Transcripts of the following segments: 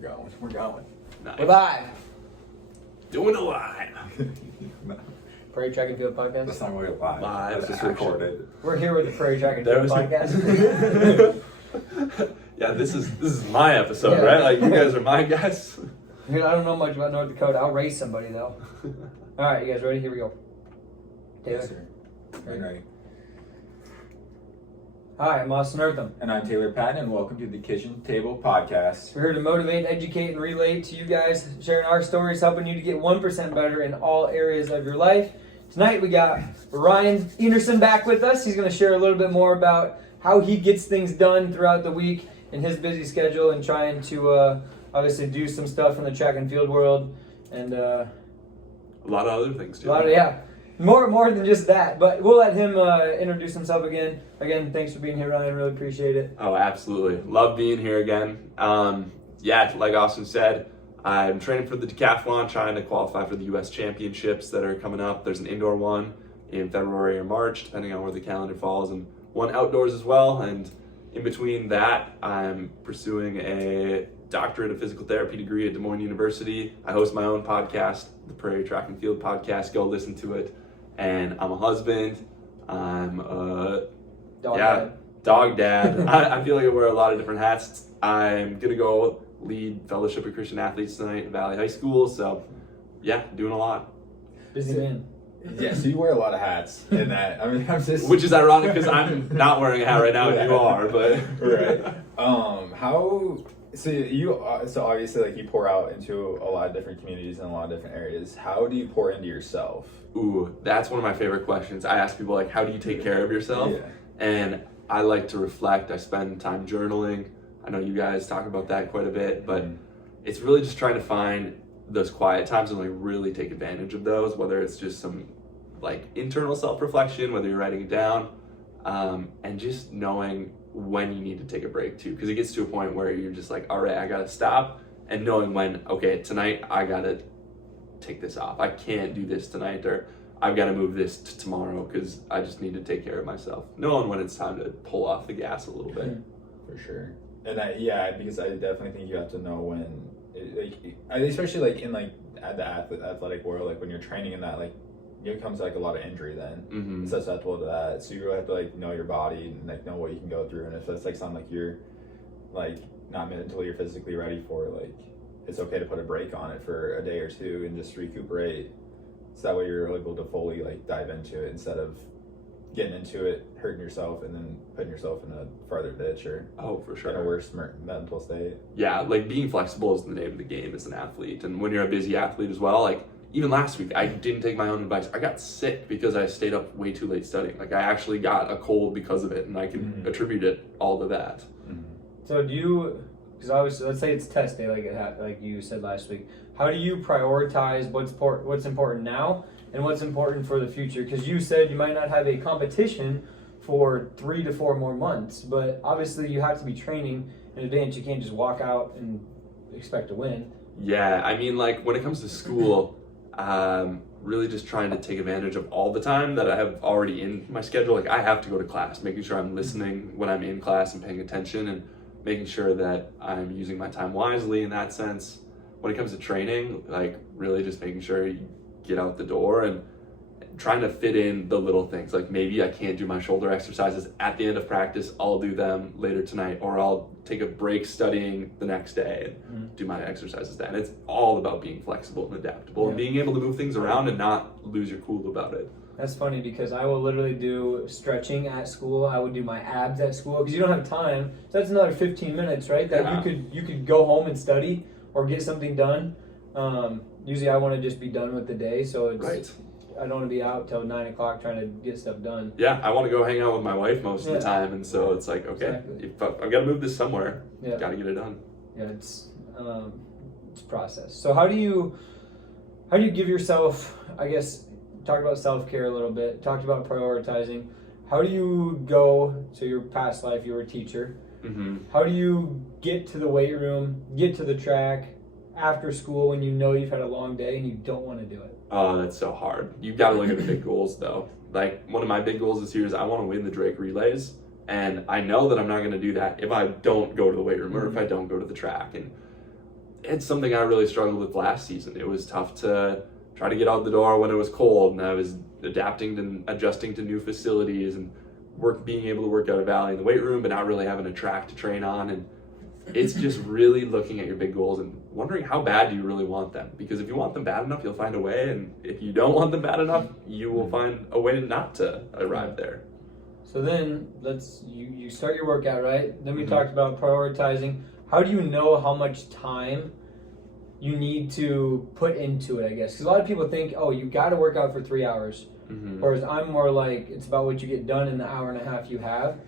We're going. Nice. We're live. Doing it live. Prairie Track and Field Podcast. That's not really live. Live That's just action. recorded. We're here with the Prairie Track and Field Podcast. Yeah, this is my episode, Yeah. right? Like, you guys are my guests. Dude, I don't know much about North Dakota. I'll race somebody though. All right, you guys ready? Here we go. Taylor. Yes, sir. Right. Hi, I'm Austin Eartham. And I'm Taylor Patton, and welcome to the Kitchen Table Podcast. We're here to motivate, educate, and relate to you guys, sharing our stories, helping you to get 1% better in all areas of your life. Tonight we got Ryan Enerson back with us. He's going to share a little bit more about how he gets things done throughout the week in his busy schedule and trying to obviously do some stuff in the track and field world and A lot of other things, too. More than just that. But we'll let him introduce himself again. Again, thanks for being here, Ryan. Really appreciate it. Oh, absolutely. Love being here again. Yeah, like Austin said, I'm training for the decathlon, trying to qualify for the U.S. championships that are coming up. There's an indoor one in February or March, depending on where the calendar falls, and one outdoors as well. And in between that, I'm pursuing a doctorate of physical therapy degree at Des Moines University. I host my own podcast, the Prairie Track and Field Podcast. Go listen to it. And I'm a husband. I'm a dog dad. I feel like I wear a lot of different hats. I'm gonna go lead Fellowship of Christian Athletes tonight at Valley High School. So yeah, doing a lot. Busy man. Yeah, so you wear a lot of hats in that. I mean, I'm just... Which is ironic because I'm not wearing a hat right now and you are, but... Right. So obviously, like, you pour out into a lot of different communities in a lot of different areas. How do you pour into yourself? Ooh, that's one of my favorite questions. I ask people, like, how do you take care of yourself? Yeah. And I like to reflect. I spend time journaling. I know you guys talk about that quite a bit, but it's really just trying to find those quiet times and, like, really take advantage of those, whether it's just some, like, internal self-reflection, whether you're writing it down, and just knowing when you need to take a break too, because it gets to a point where you're just like, all right, I gotta stop, and knowing when, okay, tonight I gotta take this off. I can't do this tonight, or I've got to move this to tomorrow because I just need to take care of myself. Knowing when it's time to pull off the gas a little bit. For sure. And because I definitely think you have to know when, especially like in like at the athletic world, like when you're training in that, like it comes like a lot of injury then. It's susceptible to that. So you really have to like know your body and like know what you can go through. And if it's like something like you're like not mentally or physically ready for, like it's okay to put a break on it for a day or two and just recuperate. So that way you're able to fully like dive into it instead of getting into it, hurting yourself, and then putting yourself in a farther ditch or for sure, in a worse mental state. Yeah, like being flexible is the name of the game as an athlete. And when you're a busy athlete as well, like even last week, I didn't take my own advice. I got sick because I stayed up way too late studying. Like I actually got a cold because of it, and I can attribute it all to that. So do you, because obviously, let's say it's test day like you said last week, how do you prioritize what's important now and what's important for the future? Because you said you might not have a competition for 3 to 4 more months, but obviously you have to be training in advance. You can't just walk out and expect to win. Yeah, I mean, like when it comes to school, really just trying to take advantage of all the time that I have already in my schedule. Like I have to go to class, making sure I'm listening when I'm in class and paying attention and making sure that I'm using my time wisely in that sense. When it comes to training, like really just making sure you get out the door and trying to fit in the little things. Like maybe I can't do my shoulder exercises at the end of practice, I'll do them later tonight, or I'll take a break studying the next day and do my exercises then. It's all about being flexible and adaptable and being able to move things around and not lose your cool about it. That's funny because I will literally do stretching at school. I would do my abs at school because you don't have time. So that's another 15 minutes, right? That you could go home and study or get something done. Usually I want to just be done with the day, so it's I don't want to be out till 9 o'clock trying to get stuff done. Yeah, I want to go hang out with my wife most of the time, and so it's like, okay, if I've got to move this somewhere, got to get it done. Yeah, it's process. So how do you give yourself, I guess, talk about self-care a little bit, talked about prioritizing. How do you go to your past life? You were a teacher. How do you get to the weight room, get to the track after school when you know you've had a long day and you don't want to do it? Oh, that's so hard. You've got to look at the big goals though. Like one of my big goals this year is I want to win the Drake relays, and I know that I'm not going to do that if I don't go to the weight room or if I don't go to the track. And it's something I really struggled with last season. It was tough to try to get out the door when it was cold, and I was adapting and adjusting to new facilities and being able to work out of Valley in the weight room, but not really having a track to train on. And it's just really looking at your big goals and wondering how bad do you really want them? Because if you want them bad enough, you'll find a way, and if you don't want them bad enough, you will find a way not to arrive there. So then you start your workout, right? Then we talked about prioritizing. How do you know how much time you need to put into it, I guess? Because a lot of people think, oh, you got to work out for 3 hours. Whereas I'm more like, it's about what you get done in the hour and a half you have.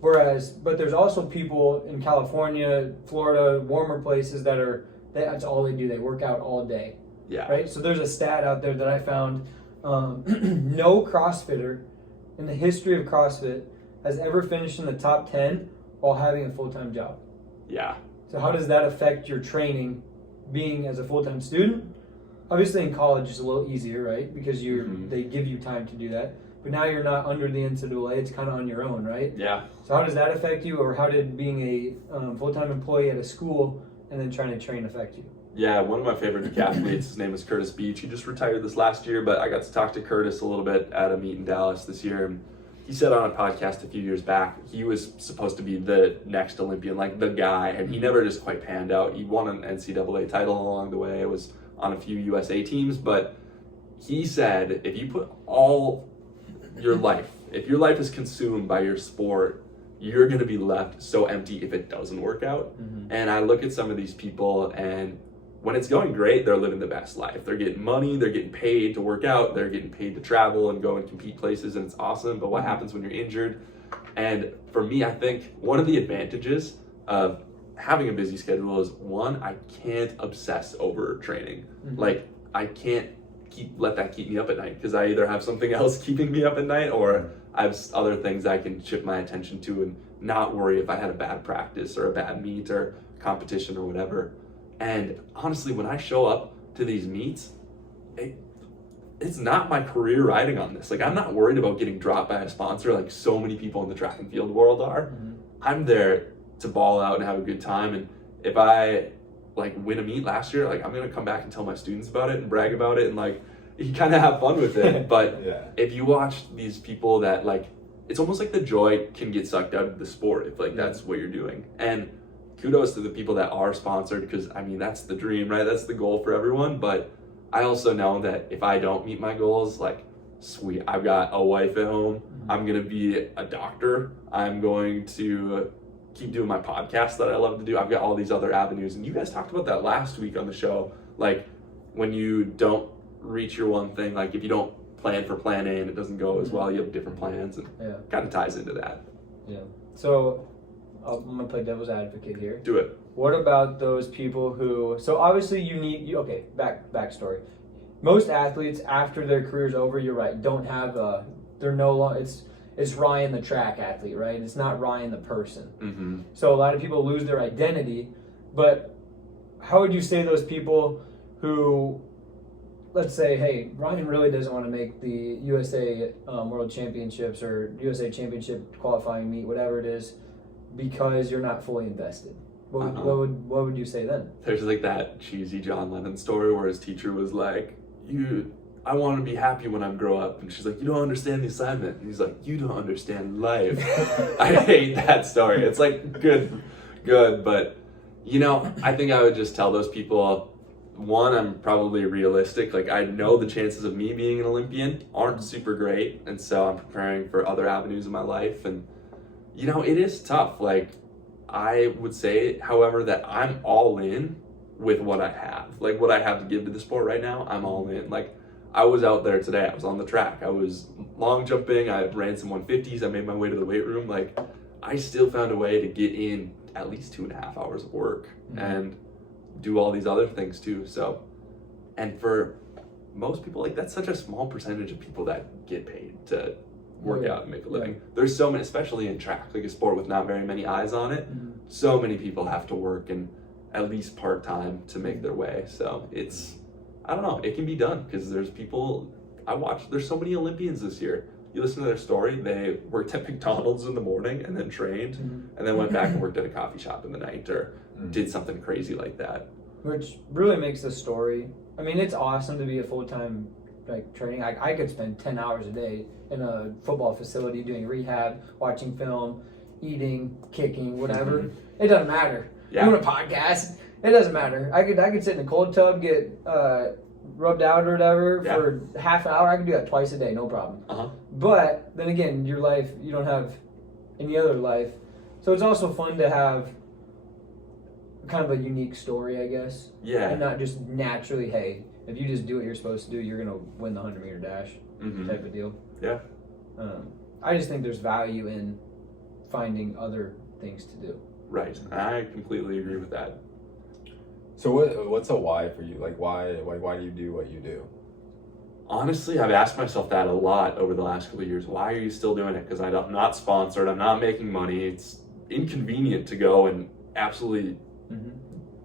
But there's also people in California, Florida, warmer places that's all they do. They work out all day. Yeah. Right? So there's a stat out there that I found. No CrossFitter in the history of CrossFit has ever finished in the top 10 while having a full-time job. Yeah. So how does that affect your training being as a full-time student? Obviously in college it's a little easier, right? Because they give you time to do that. But now you're not under the NCAA, it's kind of on your own, right? Yeah. So how does that affect you, or how did being a full-time employee at a school and then trying to train affect you? Yeah, one of my favorite decathletes, his name is Curtis Beach. He just retired this last year, but I got to talk to Curtis a little bit at a meet in Dallas this year. And he said on a podcast a few years back, he was supposed to be the next Olympian, like the guy, and he never just quite panned out. He won an NCAA title along the way, was on a few USA teams, but he said if you put all your life, if your life is consumed by your sport, you're going to be left so empty if it doesn't work out. And I look at some of these people, and when it's going great, they're living the best life. They're getting money, they're getting paid to work out, they're getting paid to travel and go and compete places, and it's awesome. But what happens when you're injured? And for me, I think one of the advantages of having a busy schedule is, one, I can't obsess over training. Like, I can't let that keep me up at night, because I either have something else keeping me up at night, or I have other things I can shift my attention to and not worry if I had a bad practice or a bad meet or competition or whatever. And honestly, when I show up to these meets, it's not my career riding on this. Like, I'm not worried about getting dropped by a sponsor like so many people in the track and field world are. I'm there to ball out and have a good time. And if I like win a meet last year, like, I'm gonna come back and tell my students about it and brag about it, and like, you kind of have fun with it. But if you watch these people that, like, it's almost like the joy can get sucked out of the sport if like that's what you're doing. And kudos to the people that are sponsored, because I mean, that's the dream, right? That's the goal for everyone. But I also know that if I don't meet my goals, like, sweet, I've got a wife at home, I'm gonna be a doctor, I'm going to keep doing my podcast that I love to do, I've got all these other avenues. And you guys talked about that last week on the show, like, when you don't reach your one thing, like if you don't plan for plan A and it doesn't go as well, you have different plans, and kind of ties into that. So I'm gonna play devil's advocate here. Do it. What about those people who, so obviously backstory. Most athletes, after their career's over, you're right, don't have they're no longer, it's Ryan the track athlete, right? It's not Ryan the person. So a lot of people lose their identity. But how would you say those people who, let's say, hey, Ryan really doesn't want to make the USA World Championships or USA Championship qualifying meet, whatever it is, because you're not fully invested? What would you say then? There's like that cheesy John Lennon story where his teacher was like, I want to be happy when I grow up. And she's like, you don't understand the assignment. And he's like, you don't understand life. I hate that story. It's like, good. But, you know, I think I would just tell those people, one, I'm probably realistic. Like, I know the chances of me being an Olympian aren't super great. And so I'm preparing for other avenues in my life. And, you know, it is tough. Like, I would say, however, that I'm all in with what I have. Like, what I have to give to the sport right now, I'm all in. Like, I was out there today. I was on the track. I was long jumping. I ran some 150s. I made my way to the weight room. Like, I still found a way to get in at least 2.5 hours of work and do all these other things too. So, and for most people, like, that's such a small percentage of people that get paid to work out and make a living. There's so many, especially in track, like a sport with not very many eyes on it. So many people have to work and at least part-time to make their way. So it's, I don't know, it can be done, because there's people I watched, there's so many Olympians this year. You listen to their story, they worked at McDonald's in the morning and then trained and then went back and worked at a coffee shop in the night, or did something crazy like that. which really makes the story. I mean, it's awesome to be a full-time like training. I could spend 10 hours a day in a football facility doing rehab, watching film, eating, kicking, whatever. Mm-hmm. It doesn't matter. Yeah. Doing a podcast, it doesn't matter. I could sit in a cold tub, get rubbed out or whatever for half an hour. I could do that twice a day, no problem. Uh-huh. But then again, your life, you don't have any other life. So it's also fun to have kind of a unique story, I guess. Yeah. And not just naturally, hey, if you just do what you're supposed to do, you're going to win the 100-meter dash type of deal. Yeah. I just think there's value in finding other things to do. Right. I completely agree with that. So what's a why for you? Like why do you do what you do? Honestly, I've asked myself that a lot over the last couple of years. Why are you still doing it? Because I'm not sponsored. I'm not making money. It's inconvenient to go and absolutely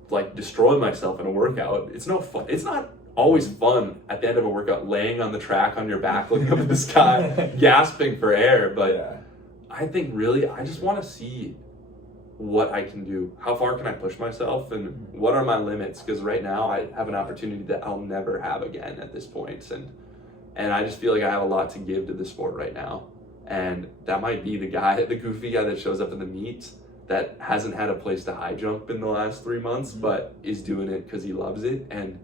like destroy myself in a workout. It's no fun. It's not always fun at the end of a workout, laying on the track on your back, looking up at the sky, gasping for air. But I think really, I just want to see what I can do. How far can I push myself, and what are my limits? Because right now I have an opportunity that I'll never have again at this point, and I just feel like I have a lot to give to the sport right now. And that might be the goofy guy that shows up in the meets that hasn't had a place to high jump in the last 3 months, but is doing it because he loves it. And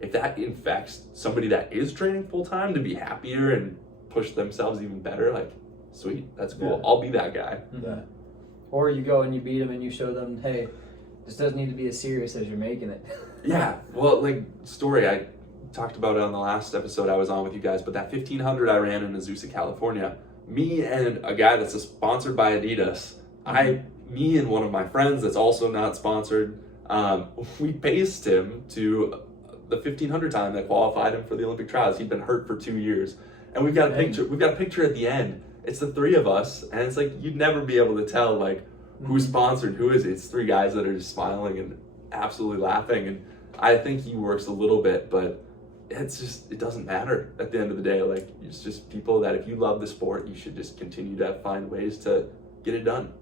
if that infects somebody that is training full time to be happier and push themselves even better, like, sweet, that's cool. I'll be that guy. Yeah. Or you go and you beat them and you show them, hey, this doesn't need to be as serious as you're making it. Yeah, well, like, story, I talked about it on the last episode I was on with you guys, but that 1500 I ran in Azusa, California, me and a guy that's sponsored by Adidas, me and one of my friends that's also not sponsored, we paced him to the 1500 time that qualified him for the Olympic trials. He'd been hurt for 2 years. And we've got a picture. We've got a picture at the end. It's the three of us, and it's like you'd never be able to tell like who's sponsored, who is it. It's three guys that are just smiling and absolutely laughing. And I think he works a little bit, but it doesn't matter at the end of the day. Like, it's just people that if you love the sport, you should just continue to find ways to get it done.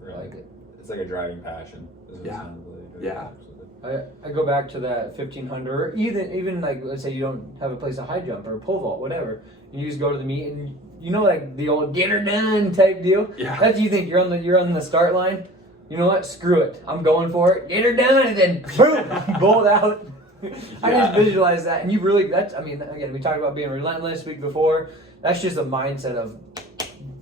Really. I like it. It's like a driving passion. Yeah. I go back to that 1500, or even like, let's say you don't have a place to high jump or pole vault, whatever. You just go to the meet and you know, like the old get her done type deal. Yeah. That's you think you're on the start line. You know what? Screw it. I'm going for it. Get her done, and then boom, bowled out. I just visualize that, and again, we talked about being relentless week before. That's just a mindset of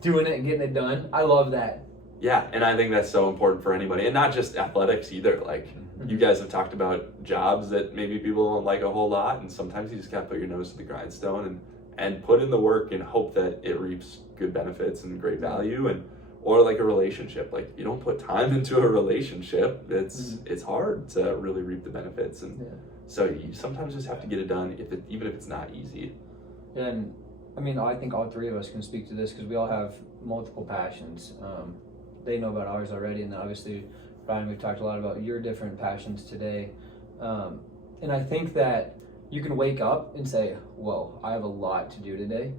doing it and getting it done. I love that. Yeah, and I think that's so important for anybody, and not just athletics either. Like, you guys have talked about jobs that maybe people don't like a whole lot, and sometimes you just gotta put your nose to the grindstone and put in the work and hope that it reaps good benefits and great value. Or like a relationship, like you don't put time into a relationship, it's hard to really reap the benefits, and so you sometimes just have to get it done, even if it's not easy. And I think all three of us can speak to this because we all have multiple passions. They know about ours already, and then obviously, Brian, we've talked a lot about your different passions today. And I think that you can wake up and say, whoa, I have a lot to do today.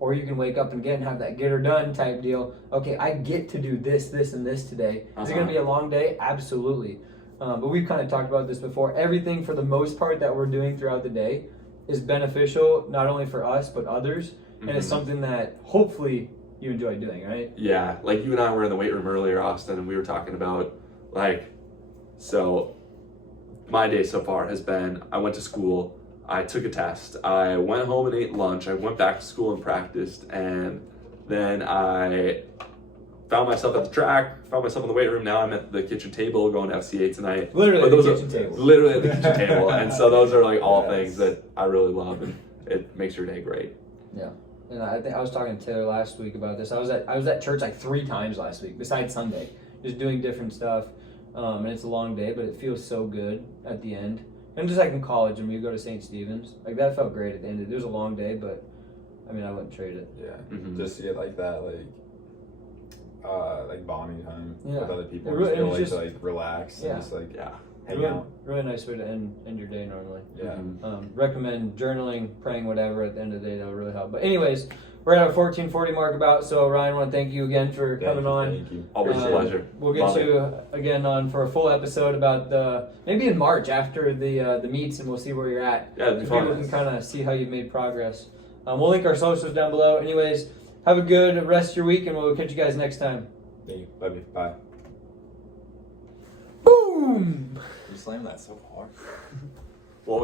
Or you can wake up and again have that get her done type deal. Okay, I get to do this, and this today. Is it going to be a long day? Absolutely. But we've kind of talked about this before. Everything for the most part that we're doing throughout the day is beneficial, not only for us, but others. And it's something that hopefully you enjoy doing, right? Yeah, like you and I were in the weight room earlier, Austin, and we were talking about so my day so far has been, I went to school, I took a test, I went home and ate lunch, I went back to school and practiced, and then I found myself at the track, found myself in the weight room. Now I'm at the kitchen table going to FCA tonight. Literally at the kitchen table. Literally at the kitchen table. And so those are like all things that I really love, and it makes your day great. Yeah. And I think I was talking to Taylor last week about this. I was at church like 3 times last week, besides Sunday, just doing different stuff. And it's a long day, but it feels so good at the end. And just like in college, when we go to St. Stephen's, like that felt great at the end. It was a long day, but I wouldn't trade it. Yeah, just to get like that, like bonding time with other people, it just to like relax. Yeah. And just like hang out. Really nice way to end your day normally. Yeah. Recommend journaling, praying, whatever. At the end of the day, that'll really help. But anyways, we're at a 14:40 mark about. So Ryan, I want to thank you again for coming on. Thank you. Always a pleasure. We'll get you again on for a full episode about maybe in March after the meets, and we'll see where you're at. Yeah, it'd be So people fun. can kind of see how you've made progress. We'll link our socials down below. Anyways, have a good rest of your week, and we'll catch you guys next time. Thank you. Love you. Bye. Boom! You slammed that so hard. What was